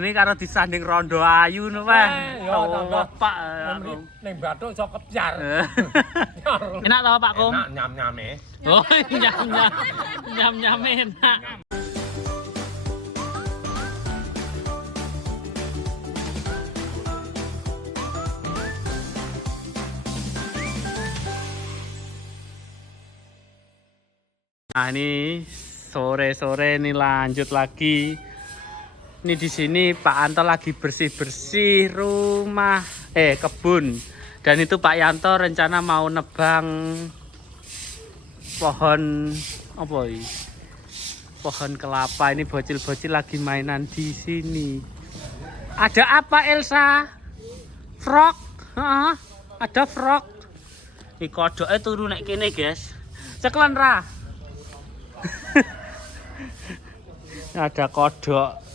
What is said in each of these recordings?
Ini karo disanding rondo ayu no Pak. Yo Pak. Ning bathuk iso kejar. Enak tau Pak Kum? Enak nyam-nyame. Oh, nyam-nyam. Nyam-nyam enak. Nah, ini sore-sore ini lanjut lagi. Ini di sini Pak Anto lagi bersih-bersih rumah kebun. Dan itu Pak Yanto rencana mau nebang pohon apa ini? Pohon kelapa. Ini bocil-bocil lagi mainan di sini. Ada apa Elsa? Frog? Ada frog. Ini kodoknya turun naik kene, guys. Ceklan ra. Ada kodok.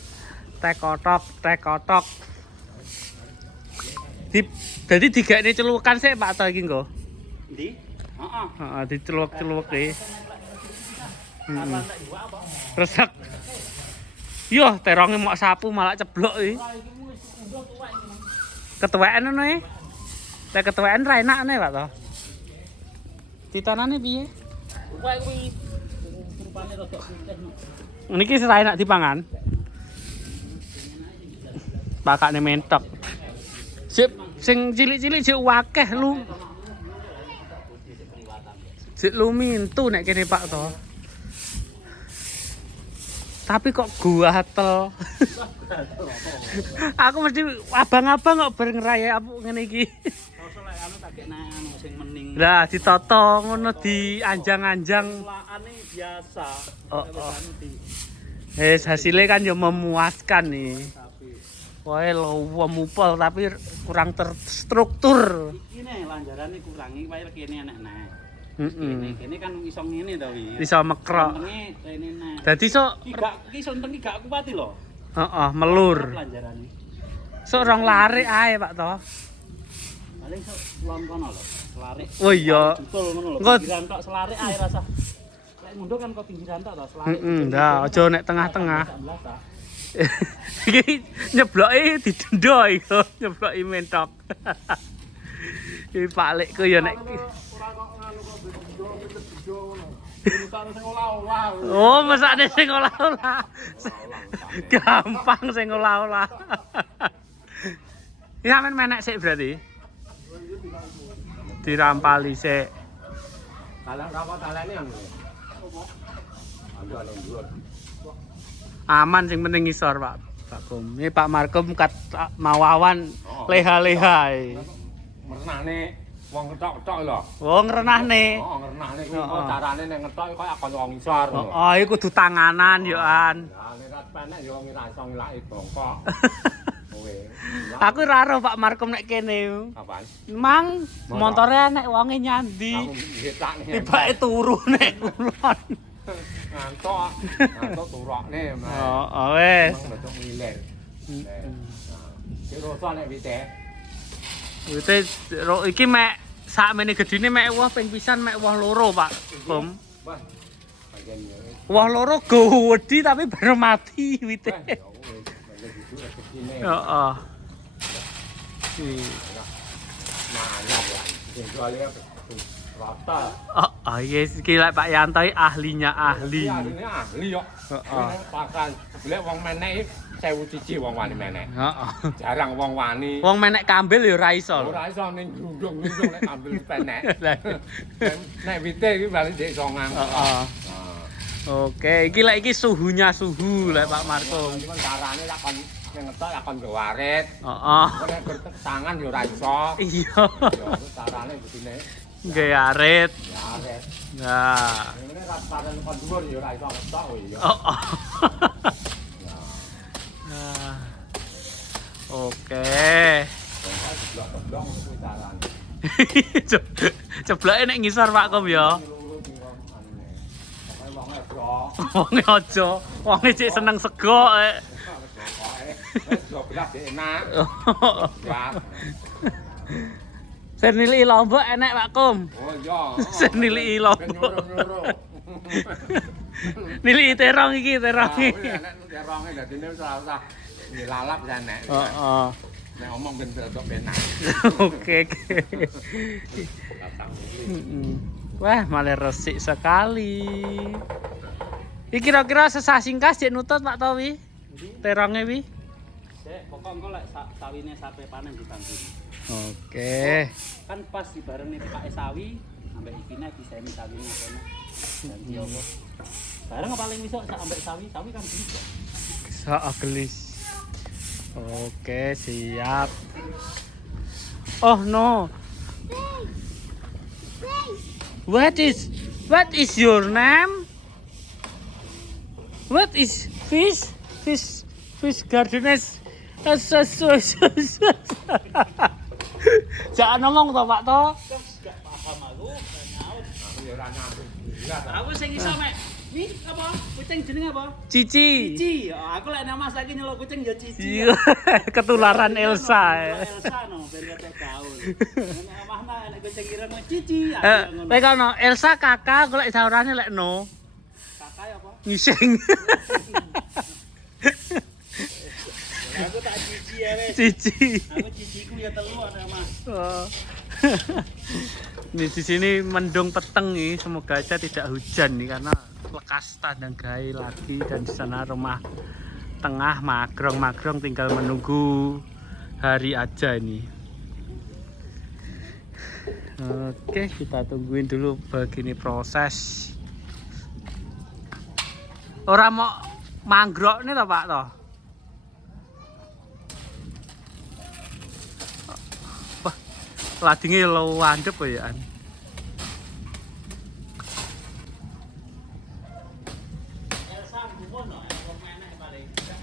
Tekotok. Jadi tiga ini celukan sih Pak Atau iki nggo. Ndi? Heeh, diceluk-celuk iki. Resek. Yo, teronge mok sapu malah ceblok iki. Ketuweken ngono e. Lek ketuweken ra enakne Pak to. Titonane piye? Kowe kuwi rupane rada putih. Niki ra enak dipangan. Pakane mentok. Sip, sing cilik-cilik sik akeh lu. Sik lumintu nek kene Pak to. Tapi kok gatel. Aku mesti abang-abang kok bareng raya apuk ngene iki. Rasa lek anu tak kena anu sing mening. Lah ditoto ngono dianjang-anjang. Lakane biasa. Oh. Hasilnya kan ya memuaskan nih. Wah, lo mupel tapi kurang terstruktur. Iki nih lanjarane kurangi wae kene enak-enak. Heeh. Kene kan iso ngene to wi. Iso mekrok. Sontenge kene enak. Dadi sok Iki sonteng gak kuat lho. heeh, melur. Lanjarane. Sok rong larik ae, Pak to. Paling sok lon kono lho. Selarik. Oh iya. Betul ngono lho. Engko Pinggiran tok selarik ae rasa. Lek mundur kan kok pinggiran tok to selarik. Ndak, aja nek tengah-tengah. Iki nyebloki didendo iku, nyebloki mentok. Iki Pak Lekku ya nek Oh, mesakne sing olah-olah. Gampang sing olah-olah. Ya men menek sik berarti. Dirampali sik. Talan rapat talane yang. Aman sing penting ngisor, Pak. Pak Kum. Ini Pak Markum kat mawawan leha-leha. Merenahne wong ketok-ketok lho. Wong renahne. Oh, ngerenahne kuwi carane nek ngetok kok akon wong ngisor. Oh, iku kudu tanganan yo an. Ya nek rat penek yo ora iso ngilaki bongkok. Kowe. Aku ora ero Pak Markum nek kene. Apaan? Mang montore nek wonge nyandi. Aku ngetakne. Tibake turu nek kulon. Ngantuk turokne. Oh, wes. Ngantuk ngiler. Kira rasa nek wite. Wite iki mek sakmene gedine mek woh ping pisan mek woh loro, Pak Kum. Wah. Bagian yo. Woh loro gede tapi baru mati wite. Heeh. Nah, ya. Sing jualnya rata. Oh, yes, iki lek Pak Yanto ahlinya ahli. Ini ahli yo. Heeh. Pakan golek wong menek 1000 siji wong wani menek. Heeh. Jarang wong wani. Wong menek kambil ya ora iso. Ora iso ning glundung-glundung nek ambil penek. Nek wite iki bali dhek songang. Heeh. Oke, iki lek iki suhu lek Pak Markum. Cuman carane tak kon ngetok tak kon gawaret. Heeh. Nek bertangan yo ora iso. Iya. Yo carane begini. Nggih arit. Gawaret. Nah. Ini rata-rata kon dhuwur yo ora iso ngetok kowe yo. Oh. Nah. Oke. Blok-blok kuwi carane. Cebloke nek ngisor Pak Kum ya. Wonge aja, wonge cek seneng sego. Sego belas enak. Senili Lombok enek Pak Kum. Oh iya. Senili Lombok. Nili terong iki, terong iki. Enak teronge dadine ora usah lalap ya nek. Heeh. Nek ngomong ben rada penak. Oke. Wah, malah resik sekali. Iki kira-kira sesasingkas jek nutut Pak Towi. Teronge wi. Sik, pokok engko lek sawine sampe panen ditanggung. Oke. Kan pas dibarengi Pak sawi ambek ikine disemi sawine kono. Ganti apa? Bareng paling iso sak ambek sawi kan bisa. Gelis. Oke, siap. Oh no. What is your name? What is fish? Fish gardeners. Jangan ngomong toh Pak toh. Gak paham aku, gak nyaut. Aku ya ora nyambung. Aku sing iso mek. Nih apa? Kucing jenenge apa? Cici. Cici. Aku lek nama saiki nyelok kucing ya Cici. Iya, ketularan Elsa. Elsa no, ben kate gaul. Nek omahna nek kucing kira no Cici. Lek kono Elsa kakak, golek saurane lek no. Kakak apa? Ngising. Aku tak Cici ya wes. Cici. Aku Ciciku ya telu ana Mas. Oh. Ini di sini mendung peteng nih, semoga aja tidak hujan nih karena lekas tandang gai lagi dan di sana rumah tengah magrong tinggal menunggu hari aja ini. Oke, kita tungguin dulu begini proses. Orang mau mangrok nih toh Pak toh. Ladinge lo wandep ya an.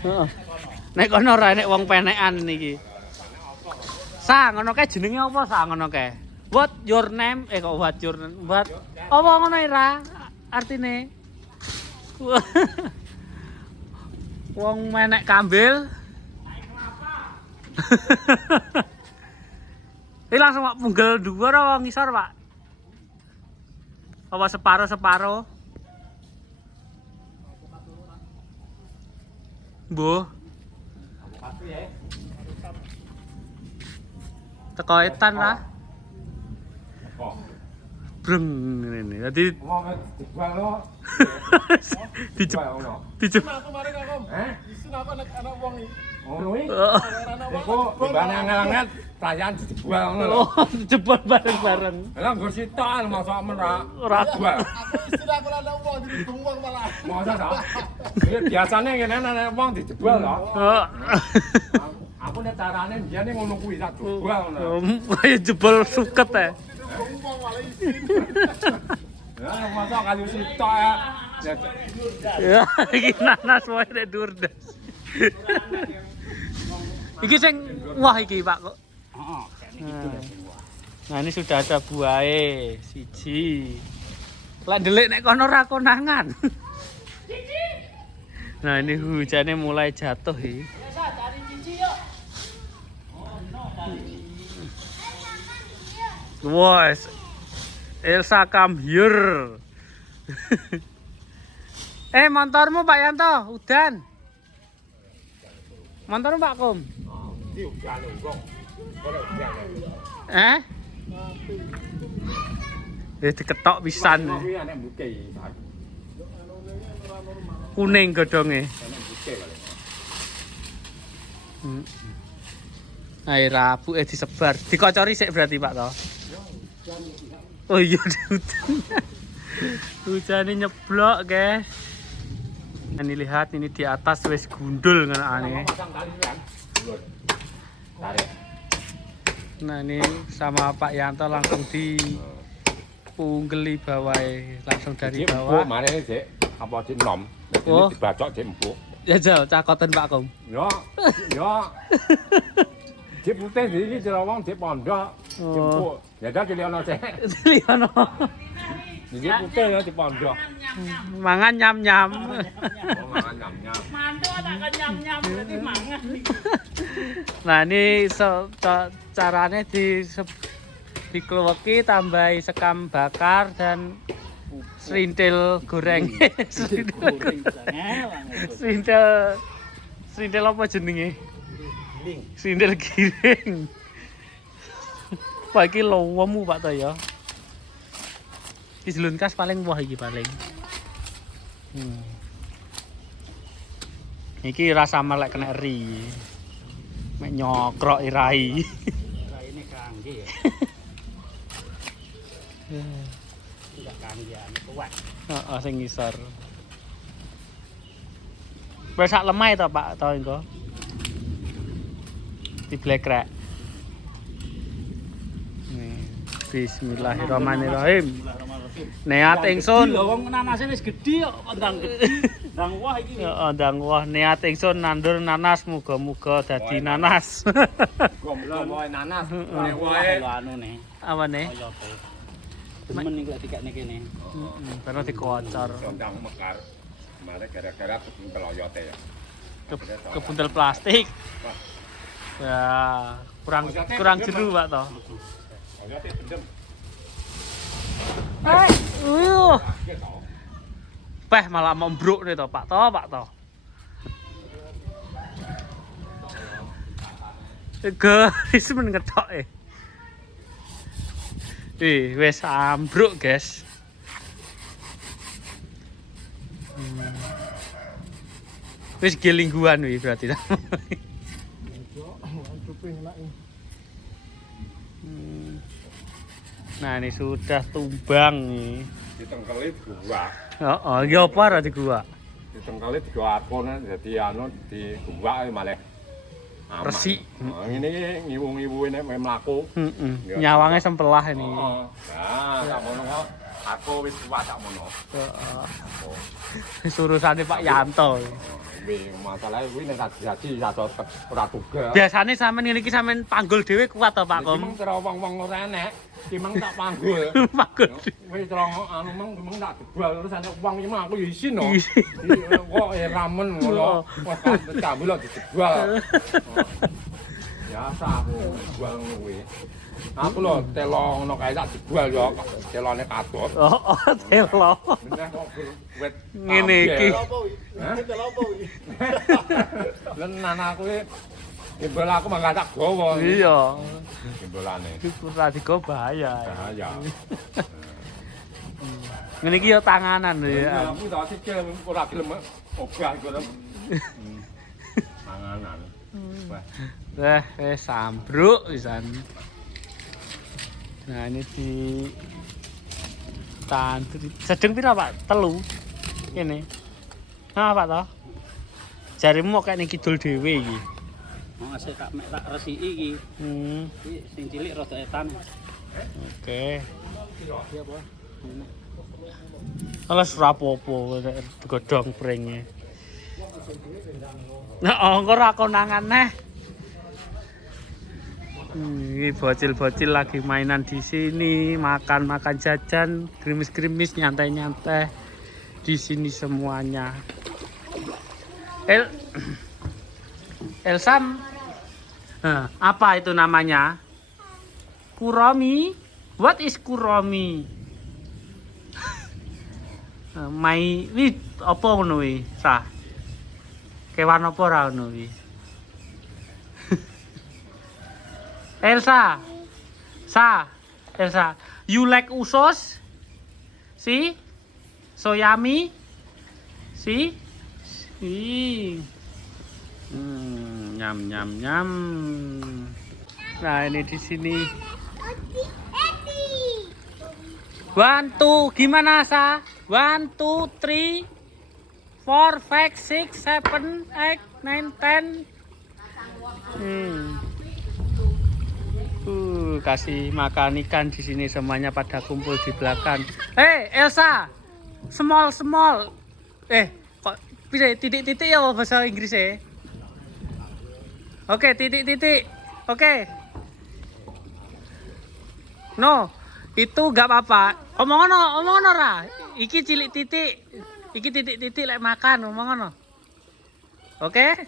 Heeh. Nek kono ora nek wong penekan niki. Sa ngono kae jenenge apa sa ngono kae? What your name? Kok what your name? What? Apa ngono ira? Artine wong menek kambil. Ini langsung Pak punggel dhuwur apa ngisor, Pak? Apa separo-separo? Mbuh. Teko etan lah. Kok. Breng ngene. Dadi Wong dijual lo. dijep. Aku mari Om. Isun aku anak wong iki. Ngono iki. Iku dibane angel-angel perayaan dijual ngono lho. Oh, dijebol bareng-bareng. Lah nggo sitok masa men Ora jual. Aku istilah aku ada uang jadi uang malah. Masa ta? Ya biasane ngene nek wong dijebol lho. Oh. Aku nek carane biyen ngono kuwi sak jual ngono. Kayak jebol suket ya. Uang malah isin. Ya masa kayu sitok ya. Ya, iki nanas wae nek durdas. Iki sing wah iki Pak kok. Heeh, gitu deh. Nah, ini sudah ada buahe siji. Lah ndelik nek kono ra konangan. Nah, ini hujannya mulai jatuh iki. Biasa cari Cici yuk. Oh, no, cari. Wes. Elsa come here. Motormu Pak Yanto, udan. Motormu Pak Kum. Iki ujane wong. Diketok pisan. Kuwi anek mbuke iki. Kuning godhonge. Anek mbuke kali. Ae rabuke disebar. Dikocori sik berarti Pak to. Oh iya hujan. Hujannya nyeblok, guys. Ini lihat ini di atas wis gundul ngono ane. Nah, ini sama Pak Yanto langsung dipunggeli bawah langsung dari bawah. Mare sik apa dik nom. Oh. Dibacok dik empuk. Ya jal cakoten Pak Kum. Ya. Dik putih iki Jerawang dik pondok. Empuk. Ya dak keliono sik. Liano. Dik putih ya di pondok. Mangan nyam-nyam. Mangan nyam-nyam. Mantuk tak kan nyam-nyam berarti mangan. Nah, ini caranya dikeluweki tambahi sekam bakar dan serintil goreng. Serintil Srindel apa jenenge? Giling. Srindel giling. Pak iki lowomu Pak to ya. Iki jelunkas paling wah iki paling. Iki rasa melek kena eri. Mek nyokrok irai. Ini kangge ya. Tidak kangge kuat. Heeh, sing ngisor. Wis sak lemah to Pak to engko. Diblekrek. Bismillahirrahmanirrahim. Niat ingsun. Lho wong nanase wis gedhi kok ndang gedhi. Ndang wah iki. Heeh, ndang wah niat ingsun nandur nanas muga-muga dadi nanas. Gom-gom wae nanas. Wae Wae anu ne. Awane? Oyote. Demen iki lek dikekne kene. Heeh, karena dikocor. condang mekar. Kemarin gara-gara kebuntel oyote ya. Kebuntel plastik. Ya, kurang jeru Pak to. Oyote bendem. Peh malah membruk nih to Pak to. Guys, men ngetok wis ambruk, guys. Wis gelingguan wi berarti. Nah, ini sudah tumbang nih. Ditengkeli gua. Heeh, iki apa ora di gua? Ditengkeli digakonen dadi anu di gua malah aman. Resik. Ini ngiwu-ngiwu nek mlaku. Heeh. Nyawangnya sempelah ini. Nah, tak mono kok. Aku wis kuat tak mono. Heeh. Surusane Pak Yanto. Masalahnya kuwi nek jadi rada ora tugas. Biasane sampean ngene iki sampean panggul dhewe kuat to Pak Kom? Memang cara wong-wong ora enek, timang tak panggul. Panggul. Wis cara anu memang tak jebal terus ana wong iki mah aku ya isin no. Kok ramen ngono. Wes kabul lho dijebal. Biasa aku jual ngono kuwi. Aku lho telo ngono kae tak jebal yo telone katut. Oh, telo. Bener kok wet. Ngene iki. Lan anakku iki timbel aku mangga tak gawa. Iya. Timbolane. Iku radika bahaya. Bahaya. Ngene iki yo tanganan lho ya. Aku tak sikil ora gelem obah iku. Tanganan. Wah. Sambruk pisan. Nah, ini di tantri. Sedeng pira, Pak? Telu. Kene. Nah, Pak toh. Jarimu kok ning kidul dhewe iki. Masih tak mek tak resiki iki. Iki sing cilik rada etan. Oke. Alas rapopo godhong pringe. Nah, engko ora konangan neh. Ini bocil-bocil lagi mainan di sini, makan jajan, gerimis-gerimis, nyantai-nyantai di sini semuanya. Elsam, apa itu namanya? Kuromi? What is kuromi? Mai, wi apa ngono wi? Sah. Kewan apa ora ngono wi? Elsa, Elsa, you like usos? See? So yummy? See? Nyam. Nah, ini di sini. 1, 2, gimana Sa? 1, 2, 3, 4, 5, 6, 7, 8, 9, 10. Kasih makan ikan di sini semuanya pada kumpul di belakang. Elsa, small. Kok bisa titik-titik ya bahasa Inggris ya? Oke, titik-titik. Oke. No, itu gak apa-apa. Omong ora. Iki cilik titik. Iki titik-titik lek makan, omong ngono. Oke?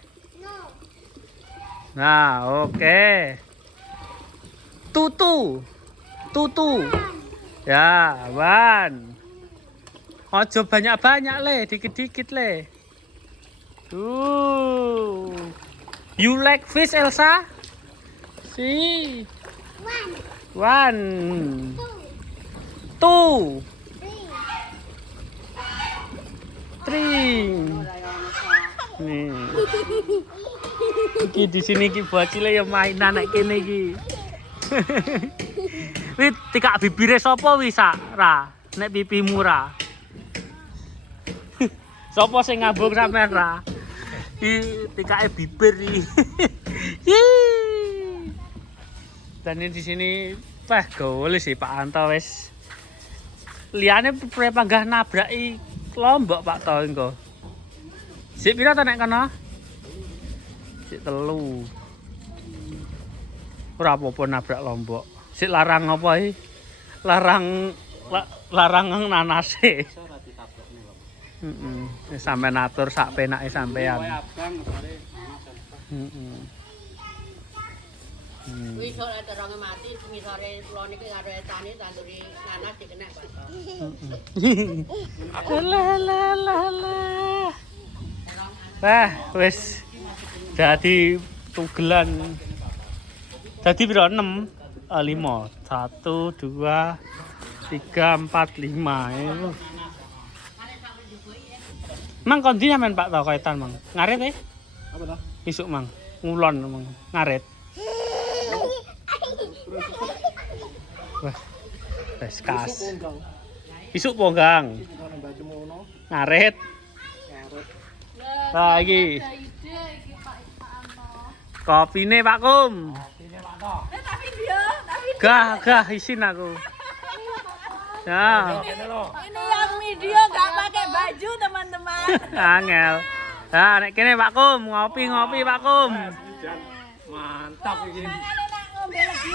Nah, oke. Tutu. Ya, Wan. Ojo banyak-banyak le, dikit-dikit le. You like fish, Elsa? See. One. Two. Three. Nih. Iki di sini iki bocile ya mainan nek kene iki. Wih, tikak bibire sapa wi sak ra? Nek pipimu ra. Sapa sing ngambung sampean ra? Tikake bibir iki. Dan di sini gole sih Pak Anto wis. Liyane panggah nabraki Lombok Pak to engko. Sik pira to nek kono? Sik 3. Ora apa-apa nabrak Lombok. Sik larang apa iki? Larang nanase. Iso ora ditabrakne kok. Wis sampe natur sak penake sampean. Kowe abang sore. Kuwi sore terong mati, ngisore kula niki karo etane tanduri nanas dikenek Pak. Wah, wis jadi tugelan. Dadi piro 6? 5. 1 2 3 4 5. Mang kondi sampean Pak to kaitan Mang. Ngaret Apa dah? isuk Mang. Ngulon Mang. Ngaret. Wah. Wes kas. Isuk ponggang. Ngaret. Lah iki. Kopine Pak Kum. Gah isin aku. Ya. Ini yang video nggak pakai baju teman-teman. Angel. Nah, nek kene Pak Kum, ngopi Pak Kum. Mantap iki. Enak ngombe lagi.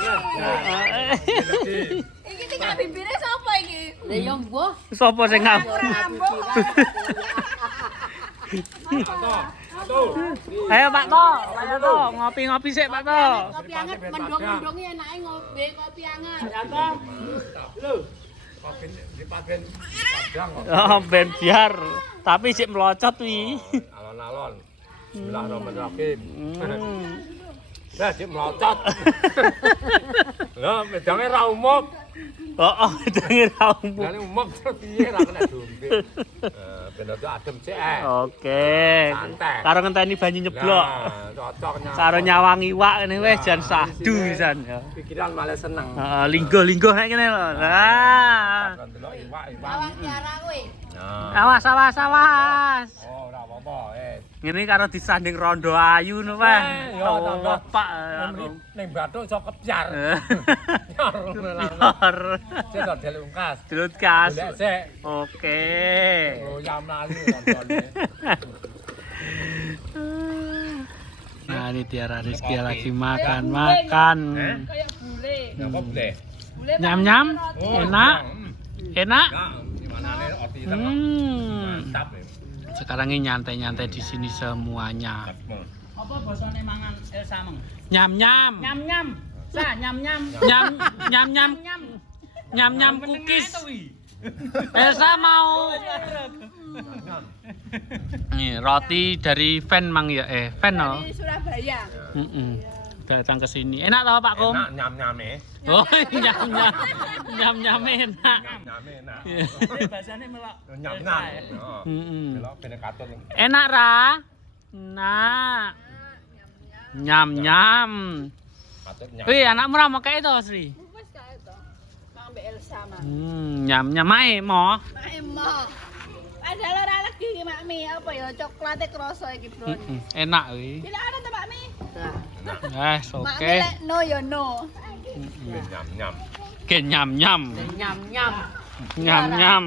Iki tinggal bibirnya siapa iki? Lah yo mbah. Sopo sing ngambung? Ayo Pak To, ayo To, ngopi sik Pak To. Kopi anget mendong-mendongi enake ngombe kopi anget. Ya toh. Lho. Kopi dipaten padang kok. Oh, ben biar. Tapi sik melocot wi. Alon-alon. Bismillahirrahmanirrahim. Lah sik melocot. Lah medange ra umum. Oh, denger kamu. Lah umum terus piye ra kena dombe. Ben adem sik. Oke. Santai. Karo ngenteni banyu nyeblok. Nah, cocok nyawang. Karo nyawang iwak ngene wis jan sahdu pisan ya. Pikiran malah seneng. Heeh, linggo-linggo nek kene lho. Nah. Delok iwak-iwak. Awak tiara kuwi. Nah. Awas. Oh, ora apa-apa, Ngene karo disanding rondo ayu no Pak. Ya, tambah. Pak. Ning bathuk iso kebyar. Biar. Sik to delok ungkas. Dlut kas. Golek sik. Oke. Loyam lalu rondone. Nah, ini Tiara Rizky lagi makan. Kayak bule. Apa boleh? Bule Nyam-nyam. Oh, Enak. Enak. Nah, gimana nih roti tengah? Mantap ya. Sekarang ini nyantai-nyantai di sini semuanya. Apa basane mangan Elsa meng? Nyam-nyam. Nyam-nyam. Sa nyam-nyam. Nyam-nyam. Nyam-nyam cookies. Elsa mau. Nih roti dari Fan Mang ya Fan no. Dari Surabaya. Datang ke sini. Enak tau Pak Kum? Enak nyam-nyame. Oh, nyam-nyam. Nyam-nyam enak. Nyam-nyame enak. Basane melok. Nyam-nyam. Delok ben katut. Enak ra? Nah. Nyam-nyam. Katut nyam. Wih, anakmu ra mau kayak itu, Sri. Wes kae to. Mang mbek Elsa mah. Nyam-nyam ae mo. Mak emo. Padahal ora legi iki Mak Mi, apa ya coklate kroso iki, Bro. Enak kuwi. Pilih ada to Mak Mi? Yes, Mak Mi oke. lek no ya no. Ben nyam-nyam. Ke nyam-nyam. Nyam-nyam. Nyam-nyam.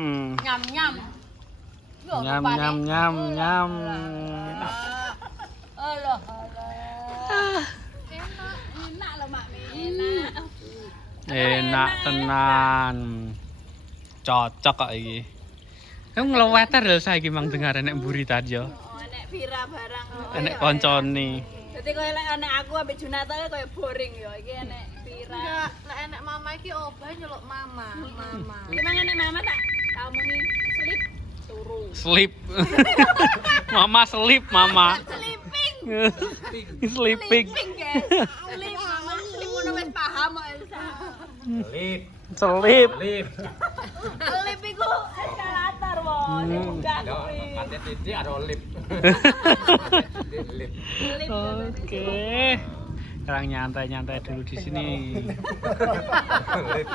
Nyam-nyam. Nyam-nyam. Allah. Enak lho Mak Mi. Enak. Enak tenan. Cocok kok iki. Kamu ngeleweter lho saiki mang dengar nek mburi tadi yo. Oh, nek Vira barang. Nek koncone. Dadi koyo lek anek aku ambek Junata koyo boring ya. Iki enek Vira. Enggak, lek enek mama iki obah nyeluk mama. Gimana nek mama tak tak omongi selip. turu. Sleep. Mama sleep, mama. Sleeping. Sleeping. Sleeping, guys. Sleep, mama. Sleep ngono wis paham kok Elsa. Lip, Sleep. lip. Sleep iku eskalator, Won. Munggah Ya, kuwi. kate titik ada lip. Lip. Sleep. Oke. Sekarang nyantai-nyantai dulu di sini. Lip.